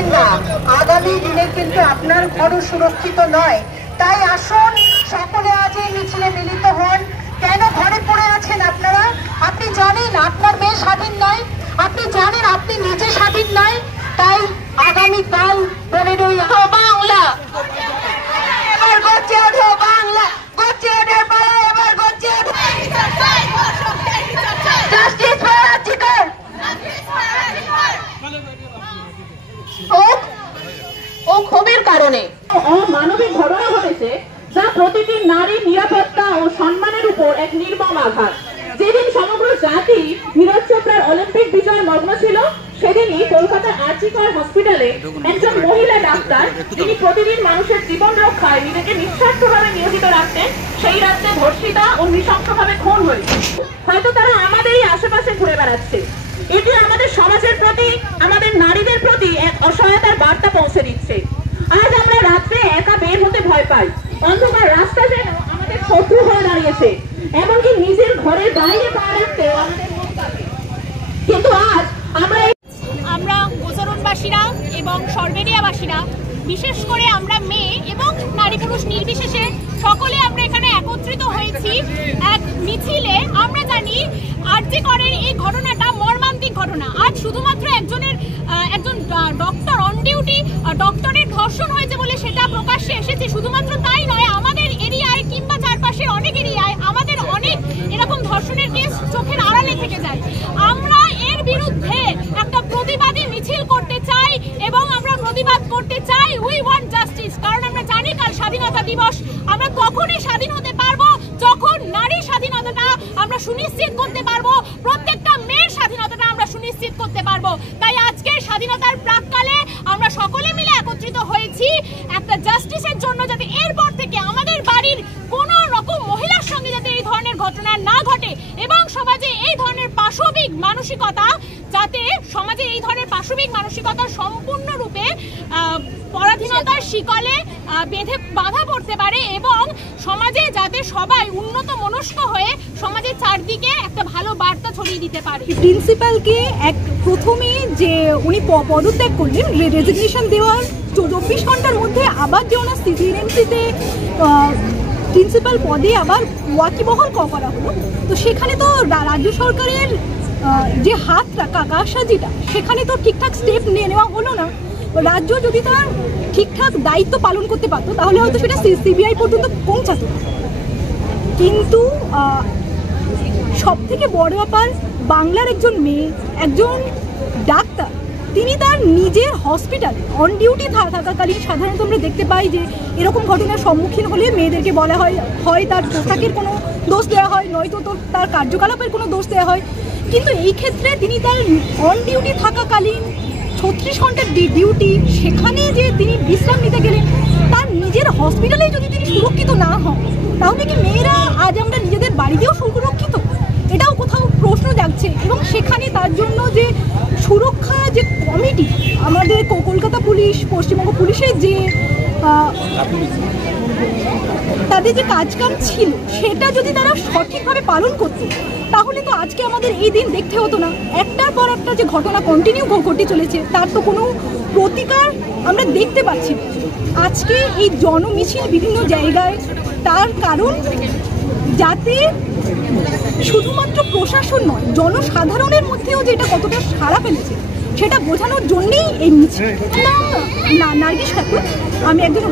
পারবেন না। আগামী দিনে কিন্তু আপনার ঘরও সুরক্ষিত নয়। তাই আসুন সকলে আজ এই মিছিলে মিলিত হন। কেন ঘরে পড়ে আছেন আপনারা? আপনি জানেন আপনার মেয়ে স্বাধীন নয়, আপনি জানেন আপনি নিজে স্বাধীন নয়। তাই আগামীকাল 15ই বাংলা এবার গর্জে ওঠো, বাংলা গর্জে ওঠে, পাড়া এবার গর্জে ওঠে। Justice for RG Kar. ও ক্ষোভের কারণে অমানবিক ঘটনা ঘটেছে, যা প্রতিটি নারীর নিরাপত্তা ও সম্মানের উপর এক নির্মম আঘাত। যেদিন সমগ্র জাতি নীরজ চোপড়ার অলিম্পিক বিজয় মগ্ন ছিল, সেদিনই কলকাতার আরজিকর হসপিটালে একজন মহিলা ডাক্তার, যিনি প্রতিদিন মানুষের জীবন রক্ষায় নিজেকে নিঃস্বার্থভাবে নিয়োজিত রাখতেন, সেই রাত্রে ধর্ষিতা ও নৃশংসভাবে খুন হয়েছে। হয়তো তারা আমাদেরই আশেপাশে ঘুরে বেড়াচ্ছে। এটি আমাদের সমাজের প্রতি, আমাদের নারীদের প্রতি এক অসহায়তার বার্তা পৌঁছে দিচ্ছে। আজ আমরা রাত্রে একা বের হতে ভয় পাই। অন্ধকার রাস্তা যেন আমাদের শত্রু হয়ে দাঁড়িয়েছে। এমনকি নিজের ঘরের বাইরে পা রাখতেও আমাদের মন কাঁপে। কিন্তু আজ আমরা গোচরণবাসীরা এবং সরবেরিয়াবাসীরা, বিশেষ করে আমরা মেয়ে এবং নারী পুরুষ নির্বিশেষে সকলে আমরা এখানে একত্রিত হয়েছি এক মিছিলে। আমরা জানি আরজিকরের এই ঘটনাটা মর্মান্তিক ঘটনা। আজ শুধুমাত্র একজন ডক্টর অন ডিউটি ডক্টরের ধর্ষণ হয়েছে বলে সেটা প্রকাশ্যে এসেছে, শুধুমাত্র তাই নয়, আমাদের এরিয়ায় কিংবা চারপাশের অনেক এরিয়ায় আমাদের অনেক এরকম ধর্ষণের কেস চোখের আড়ালে থেকে যায়। আমরা এর বিরুদ্ধে একটা প্রতিবাদী মিছিল করতে চাই এবং আমরা প্রতিবাদ করতে চাই। We want justice. কারণ আমরা জানি কাল স্বাধীনতা দিবস। আমরা তখনই স্বাধীন হতে পারবো যখন নারীর স্বাধীনতাটা আমরা সুনিশ্চিত করতে পারবো, প্রত্যেকটা মেয়ের স্বাধীনতাটা আমরা সুনিশ্চিত করতে পারবো। তাই আজকের স্বাধীনতার প্রাক্কালে আমরা সকলে মিলে একত্রিত হয়েছি একটা জাস্টিসের জন্য, যাতে এরপর থেকে আমাদের বাড়ির কোনো রকম মহিলার সঙ্গে যাতে এই ধরনের ঘটনা না ঘটে এবং সমাজে এই ধরনের পাশবিক মানসিকতা সম্পূর্ণরূপে পরাধীনতার শিকলে বাধা পড়তে পারে এবং সমাজে যাতে সবাই উন্নত মনস্ক হয়ে সমাজের চারদিকে একটা ভালো বার্তা ছড়িয়ে দিতে পারে। প্রিন্সিপালকে প্রথমে যে উনি পদত্যাগ করলেন, রেজিগনেশন দেওয়ার 24 ঘন্টার মধ্যে আবার যে ওনার সিজিএমসিতে প্রিন্সিপাল পদে আবার ওয়াকিবহাল করা হলো। তো সেখানে তো রাজ্য সরকারের যে হাত কারসাজিটা, সেখানে তো ঠিকঠাক স্টেপ নেওয়া হলো না। রাজ্য যদি তার ঠিকঠাক দায়িত্ব পালন করতে পারতো তাহলে হয়তো সেটা সিবিআই পর্যন্ত পৌঁছাতো। কিন্তু সব থেকে বড় ব্যাপার, বাংলার একজন মেয়ে, একজন ডাক্তার, তিনি তার নিজের হসপিটালে অন ডিউটি থাকাকালীন সাধারণত আমরা দেখতে পাই যে এরকম ঘটনার সম্মুখীন হলে মেয়েদেরকে বলা হয় তার পোশাকের কোনো দোষ দেওয়া হয়, নয়তো তার কার্যকলাপের কোনো দোষ দেওয়া হয়। কিন্তু এই ক্ষেত্রে তিনি তার অন ডিউটি থাকাকালীন 36 ঘন্টার ডিউটি, সেখানে যে তিনি বিশ্রাম নিতে গেলেন, তার নিজের হসপিটালে যদি তিনি সুরক্ষিত না হন, তাহলে কি মেয়েরা আজ আমরা নিজেদের বাড়িতেও সুরক্ষিত? এটাও কোথাও প্রশ্ন জাগছে। এবং সেখানে তার জন্য যে সুরক্ষা যে কমিটি, আমাদের কলকাতা পুলিশ, পশ্চিমবঙ্গ পুলিশের যে তাদের যে কাজকাম ছিল, সেটা যদি তারা সঠিকভাবে পালন করতো তাহলে তো আজকে আমাদের এই দিন দেখতে হতো না। একটার পর একটা যে ঘটনা কন্টিনিউ ঘটে চলেছে, তার তো কোনো প্রতিকার আমরা দেখতে পাচ্ছি না। আজকে এই জনমিছিল বিভিন্ন জায়গায়, তার কারণ যাতে শুধুমাত্র প্রশাসন নয়, জনসাধারণের মধ্যেও যেটা কতটা সাড়া ফেলেছে সেটা বোঝানোর জন্যেই এই মিছিল। নার্গিস খাতুন, আমি একজন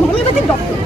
হোমিওপ্যাথিক ডক্টর।